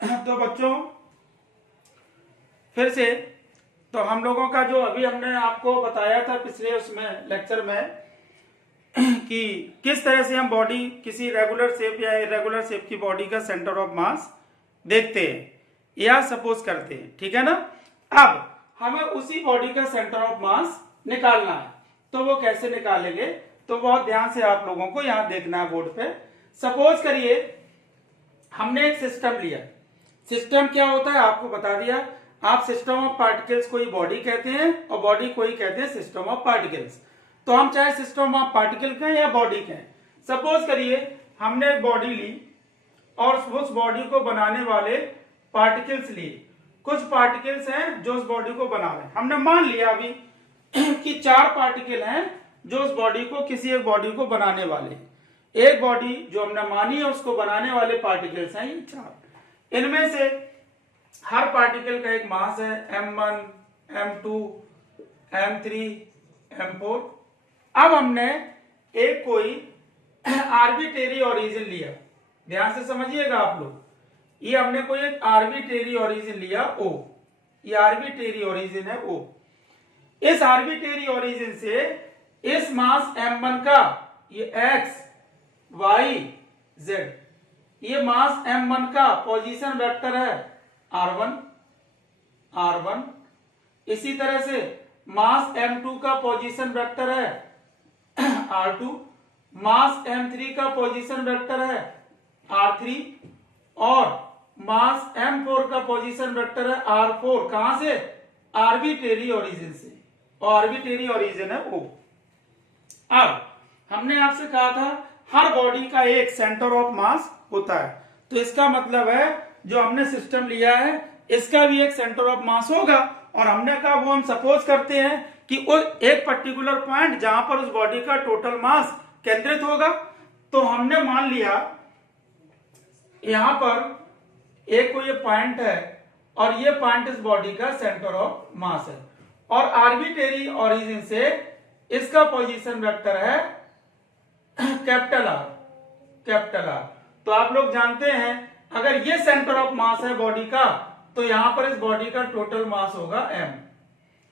तो बच्चों फिर से तो हम लोगों का जो अभी हमने आपको बताया था पिछले उसमें लेक्चर में कि किस तरह से हम बॉडी किसी रेगुलर शेप या इरेगुलर शेप की बॉडी का सेंटर ऑफ मास देखते हैं या सपोज करते हैं, ठीक है ना। अब हमें उसी बॉडी का सेंटर ऑफ मास निकालना है, तो वो कैसे निकालेंगे, तो बहुत ध्यान से आप लोगों को यहां देखना है बोर्ड पे। सपोज करिए हमने एक सिस्टम लिया, सिस्टम क्या होता है आपको बता दिया। आप सिस्टम ऑफ पार्टिकल्स को ही बॉडी कहते हैं और बॉडी को ही कहते हैं सिस्टम ऑफ पार्टिकल्स। तो हम चाहे सिस्टम ऑफ पार्टिकल कहें या बॉडी कहें। सपोज करिए हमने एक बॉडी ली और उस बॉडी को बनाने वाले पार्टिकल्स लिए। कुछ पार्टिकल्स हैं जो उस बॉडी को बना रहे हैं। हमने मान लिया अभी कि 4 पार्टिकल हैं जो उस बॉडी को किसी एक बॉडी को बनाने वाले। एक बॉडी जो हमने मानी है उसको बनाने वाले पार्टिकल्स हैं ये 4। इनमें से हर पार्टिकल का एक मास है m1, m2, m3, m4। अब हमने एक कोई आर्बिट्रेरी ओरिजिन लिया, ध्यान से समझिएगा आप लोग। ये हमने कोई एक आर्बिट्रेरी ओरिजिन लिया O, ये आर्बिट्रेरी ओरिजिन है O। इस आर्बिट्रेरी ओरिजिन से इस मास m1 का ये x, y, z, ये मास m1 का पोजीशन वेक्टर है r1। इसी तरह से मास m2 का पोजीशन वेक्टर है r2। मास m3 का पोजीशन वेक्टर है r3 और मास m4 का पोजीशन वेक्टर है r4। कहां से? आर्बिट्रेरी ओरिजिन से, और आर्बिट्रेरी ओरिजिन है O। अब हमने आपसे कहा था हर बॉडी का एक सेंटर ऑफ मास होता है, तो इसका मतलब है जो हमने सिस्टम लिया है इसका भी एक सेंटर ऑफ मास होगा। और हमने कहा वो हम सपोज करते हैं कि उस एक पर्टिकुलर पॉइंट जहां पर उस बॉडी का टोटल मास केंद्रित होगा। तो हमने मान लिया यहां पर एक कोई ये पॉइंट है और ये पॉइंट इस बॉडी का सेंटर ऑफ मास है, और आर्बिट्रेरी ओरिजिन से इसका पोजीशन वेक्टर है कैपिटल आर। तो आप लोग जानते हैं अगर ये सेंटर ऑफ मास है बॉडी का तो यहां पर इस बॉडी का टोटल मास होगा m,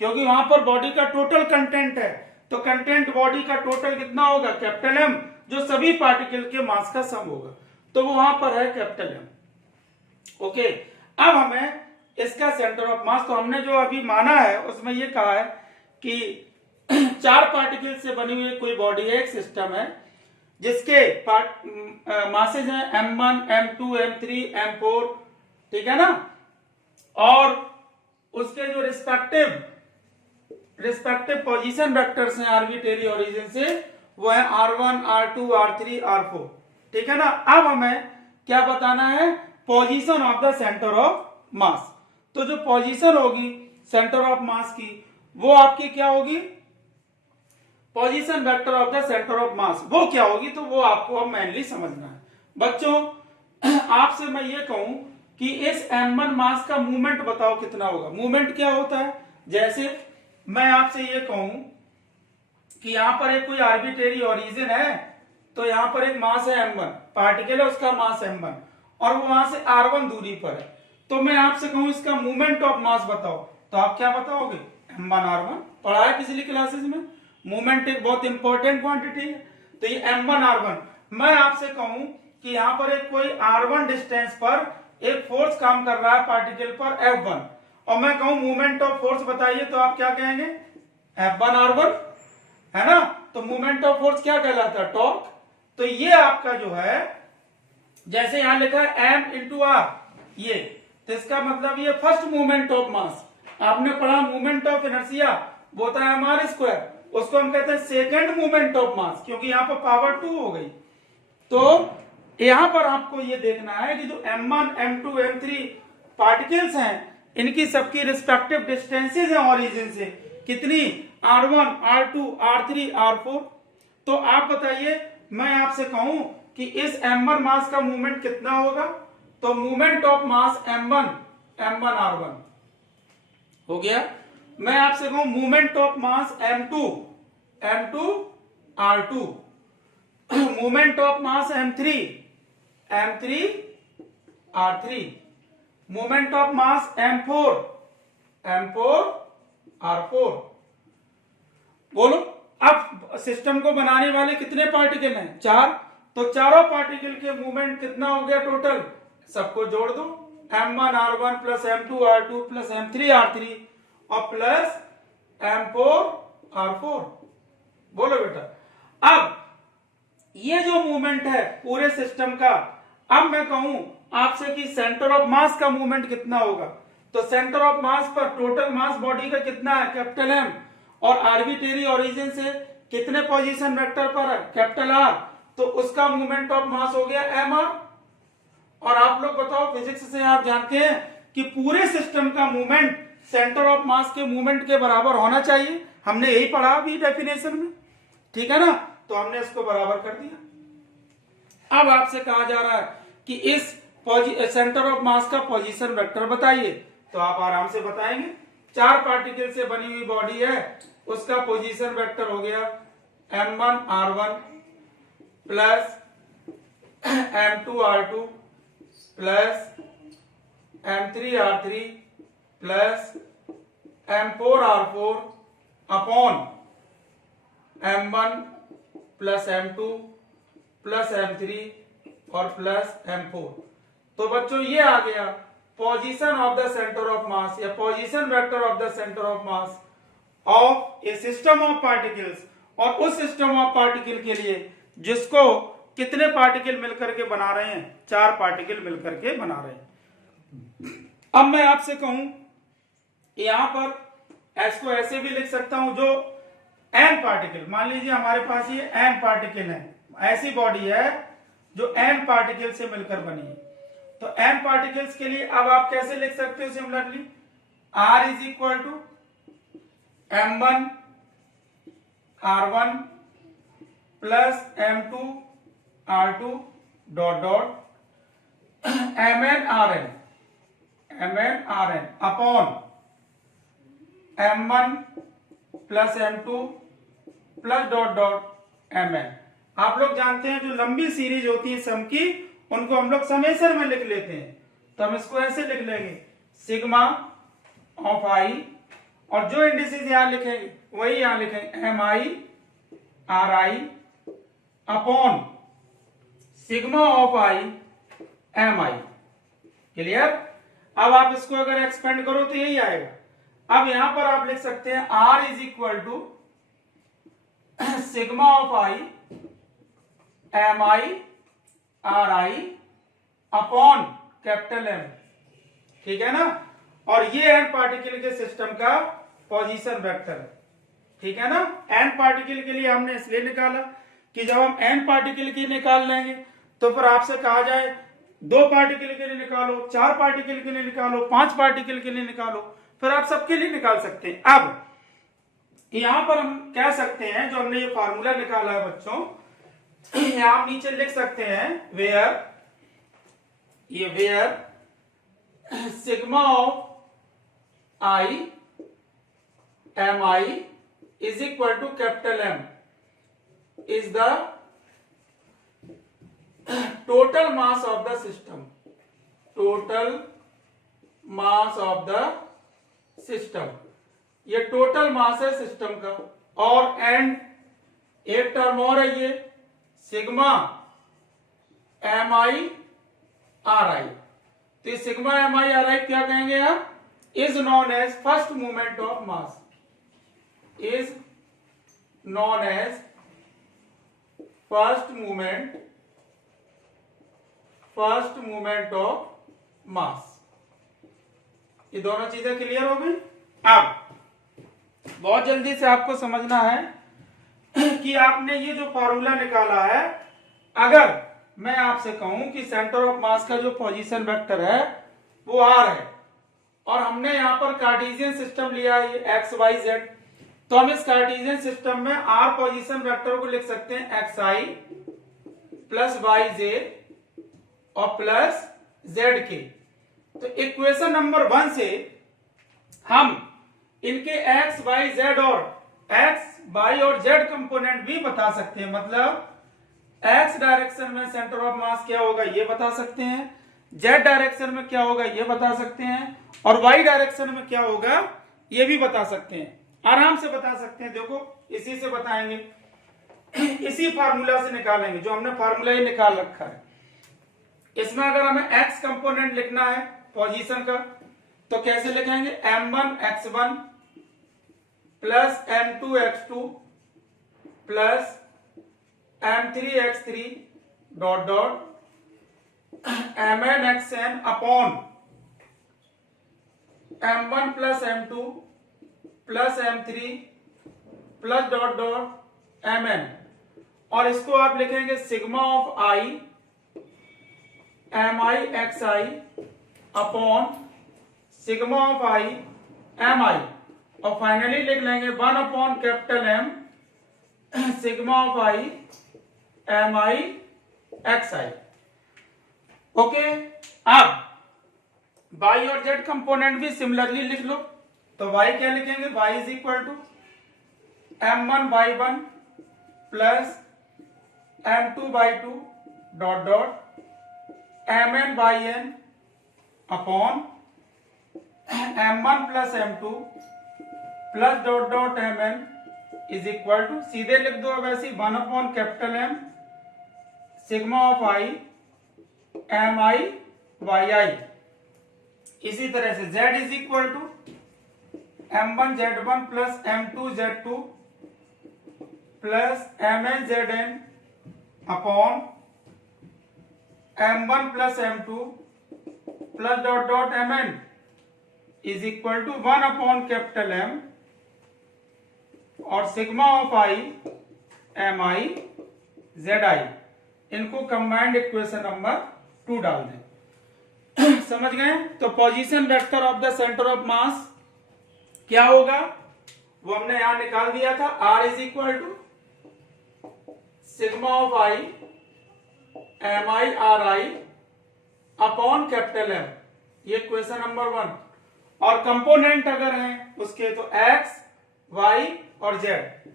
क्योंकि वहां पर बॉडी का टोटल कंटेंट है। तो कंटेंट बॉडी का टोटल कितना होगा? कैपिटल M, जो सभी पार्टिकल के मास का सम होगा, तो वो वहां पर है कैपिटल M। ओके, अब हमें इसका सेंटर ऑफ मास, तो हमने जो अभी माना है उसमें ये कहा है कि 4 पार्टिकल से बनी हुई कोई बॉडी है, एक सिस्टम है जिसके मासेज हैं m1, m2, m3, m4, ठीक है ना। और उसके जो रिस्पेक्टिव पोजीशन वेक्टर्स हैं आर्बिट्रेरी ओरिजिन से वो है r1, r2, r3, r4, ठीक है ना। अब हमें क्या बताना है? Position of the centre of मास। तो जो पोजीशन होगी सेंटर ऑफ मास की वो आपकी क्या होगी? Position vector of the centre of मास वो क्या होगी, तो वो आपको अब मेनली समझना है। बच्चों आपसे मैं ये कहूं कि इस m1 मास का मूवमेंट बताओ कितना होगा। मूवमेंट क्या होता है? जैसे मैं आपसे ये कहूं कि यहां पर एक कोई आर्बिट्रेरी ओरिजिन है, तो यहां पर एक मास है m1, पार्टिकल है उसका मास m1 और वो वहां से r1 दूरी पर है। तो मैं आपसे कहूं इसका मूवमेंट ऑफ मास बताओ, तो आप क्या बताओगे? m1 r1। पढ़ा है पिछली क्लासेस में, मूवमेंट एक बहुत इंपॉर्टेंट क्वांटिटी है। तो ये m1 r1। मैं आपसे कहूं कि यहां पर एक कोई r1 डिस्टेंस पर एक फोर्स काम कर रहा है पार्टिकल पर F1, और मैं कहूं मूवमेंट ऑफ फोर्स बताइए, तो आप क्या कहेंगे? F1 r1, है ना। तो मूवमेंट ऑफ फोर्स क्या कहलाता है? टॉर्क। तो ये आपका जो है जैसे यहां लिखा है m इंटू r, ये तो इसका मतलब ये फर्स्ट मूवमेंट ऑफ मास। आपने पढ़ा मूवमेंट ऑफ इनर्शिया वो होता है mr स्क्वायर, उसको हम कहते हैं सेकेंड मूवमेंट ऑफ मास, क्योंकि यहां पर पावर 2 हो गई। तो यहां पर आपको ये देखना है कि जो m1, m2, m3 पार्टिकल्स हैं इनकी सबकी रिस्पेक्टिव डिस्टेंसेज हैं ओरिजिन से, कितनी? r1, r2, r3, r4। तो आप बताइए मैं आपसे कहूं कि इस m1 मास का मूवमेंट कितना होगा, तो movement of mass m1 r1 हो गया। मैं आपसे कहूं movement of mass m2 r2, movement of mass m3 r3। Moment of mass m4 r4। बोलो अब सिस्टम को बनाने वाले कितने पार्टिकल हैं? 4। तो चारों पार्टिकल के मूवमेंट कितना हो गया टोटल? सबको जोड़ दो, m1 r1 plus m2 r2 plus m3 r3 और प्लस m4 r4। बोलो बेटा अब ये जो मूवमेंट है पूरे सिस्टम का, अब मैं कहूं आपसे कि सेंटर ऑफ मास का मूवमेंट कितना होगा, तो सेंटर ऑफ मास पर टोटल मास बॉडी का कितना है? कैपिटल M, और आर्बिट्रेरी ओरिजिन से कितने पोजीशन वेक्टर पर है? कैपिटल R, तो उसका मूवमेंट ऑफ मास हो गया mr। और आप लोग बताओ, फिजिक्स से आप जानते हैं कि पूरे सिस्टम का मूवमेंट सेंटर ऑफ मास के मूवमेंट के बराबर होना चाहिए, हमने यही पढ़ा अभी डेफिनेशन में, ठीक है ना? तो हमने इसको बराबर कर दिया। अब आपसे कहा जा रहा है कि इस सेंटर ऑफ मास का पोजीशन वेक्टर बताइए, तो आप आराम से बताएंगे। 4 पार्टिकल से बनी हुई बॉडी है, उसका पोजीशन वेक्टर हो गया m1 r1 plus m2 r2 plus m3 r3 plus m4 r4 upon m1 plus m2 plus m3 और प्लस m4। तो बच्चों ये आ गया position of the centre of mass या position vector of the centre of mass of a system of particles, और उस system of particle के लिए जिसको कितने पार्टिकल मिलकर के बना रहे हैं? 4 पार्टिकल मिलकर के बना रहे हैं। अब मैं आपसे कहूं यहां पर s को ऐसे भी लिख सकता हूं, जो n पार्टिकल, मान लीजिए हमारे पास ये n पार्टिकल है, ऐसी बॉडी है जो n पार्टिकल से मिलकर बनी है। तो n पार्टिकल्स के लिए अब आप कैसे लिख सकते हो? Similarly r is equal to m1 r1 plus m2 r2 dot dot mn rn upon m1 plus m2 plus dot dot mn। आप लोग जानते हैं जो लंबी सीरीज होती है सम की, उनको हम लोग समेशन में लिख लेते हैं, तो हम इसको ऐसे लिख लेंगे सिग्मा ऑफ i, और जो इंडिसेस यहां लिखेंगे वही यहां लिखेंगे mi ri upon sigma of i mi। Clear? अब आप इसको अगर एक्सपेंड करो तो यही आएगा। अब यहां पर आप लिख सकते हैं r is equal to sigma of i mi ri upon capital M, ठीक है ना? और ये n पार्टिकल के सिस्टम का पोजीशन वेक्टर है, ठीक है ना? n पार्टिकल के लिए हमने इसलिए निकाला कि जब हम n पार्टिकल के निकाल लेंगे तो फिर आपसे कहा जाए 2 पार्टिकल के लिए निकालो, 4 पार्टिकल के लिए निकालो, 5 पार्टिकल के लिए निकालो, फिर आप सबके लिए निकाल सकते हैं। अब यहां पर हम कह सकते हैं, जो हमने ये फार्मूला निकाला है बच्चों, यहां हम नीचे लिख सकते हैं where sigma of i mi is equal to capital M is the total mass of the system, total mass of the system, ये टोटल मास है सिस्टम का। और एंड एक टर्म और है ये सिग्मा mi ri, तो सिग्मा mi ri क्या कहेंगे आप? Is known as first movement of mass, is known as first movement of mass. ये दोनों चीजें क्लियर हो गई। अब बहुत जल्दी से आपको समझना है कि आपने ये जो फॉर्मूला निकाला है, अगर मैं आपसे कहूं कि सेंटर ऑफ मास का जो पोजीशन वेक्टर है वो r है, और हमने यहां पर कार्टेशियन सिस्टम लिया है एक्स वाई जेड, तो हम इस कार्टेशियन सिस्टम में r पोजीशन वेक्टर को लिख सकते हैं xi प्लस yj और प्लस zk। तो इक्वेशन नंबर 1 से हम इनके x y z और x y और z कंपोनेंट भी बता सकते हैं, मतलब x डायरेक्शन में सेंटर ऑफ मास क्या होगा ये बता सकते हैं, जेड डायरेक्शन में क्या होगा ये बता सकते हैं, और वाई डायरेक्शन में क्या होगा ये भी बता सकते हैं, आराम से बता सकते हैं। देखो इसी से बताएंगे, इसी फार्मूला से निकालेंगे जो हमने फार्मूला ही निकाल रखा है। इसमें अगर हमें x कंपोनेंट लिखना है पोजीशन का तो कैसे लिखेंगे, m1x1 plus m2x2 plus m3x3 dot dot mnxn upon m1 plus m2 plus m3 plus dot dot mn, और इसको आप लिखेंगे sigma of i mi xi upon sigma of i mi, और फाइनली लिख लेंगे 1 upon capital M sigma of i mi xi। Okay, अब y और z component भी सिमिलरली लिख लो। तो y क्या लिखेंगे, y is equal to m1/1 plus m2/2 dot dot mn/n upon m1 plus m2 plus dot dot mn is equal to, सीधे लिख दो अब ऐसे 1 upon capital M sigma of i mi yi। इसी तरह से z is equal to m1z1 plus m2z2 plus mn/zn upon m1 plus m2 plus dot dot mn is equal to 1 upon capital M और sigma of i mi zi। इनको combined equation number 2 डाल दें। समझ गए? तो position vector of the centre of mass क्या होगा वो हमने यहां निकाल दिया था, r is equal to sigma of i mi ri upon capital M, ये क्वेश्चन नंबर 1। और कंपोनेंट अगर हैं उसके तो x, y और z,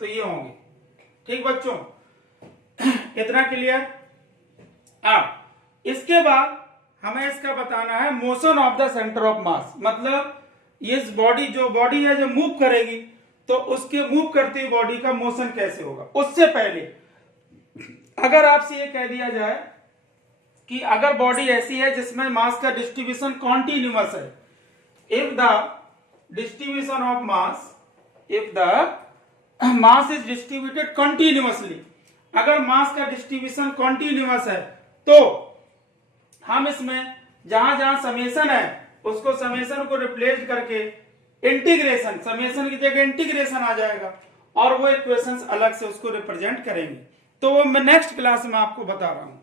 तो ये होंगे। ठीक बच्चों, कितना क्लियर? अब इसके बाद हमें इसका बताना है motion of the centre of मास, मतलब ये बॉडी जो बॉडी है जो मूव करेगी तो उसके मूव करती हुई बॉडी का मोशन कैसे होगा। उससे पहले अगर आपसे ये कह दिया जाए कि अगर बॉडी ऐसी है जिसमें मास का डिस्ट्रीब्यूशन कॉन्टिन्यूअस है, if the distribution of mass, if the mass is distributed continuously, अगर मास का डिस्ट्रीब्यूशन कॉन्टिन्यूअस है तो हम इसमें जहां जहां समेशन है उसको समेशन को रिप्लेस करके इंटीग्रेशन, समेशन की जगह इंटीग्रेशन आ जाएगा और वो इक्वेशंस अलग से उसको रिप्रेजेंट करेंगे। तो वो मैं नेक्स्ट क्लास में आपको बता रहा हूं।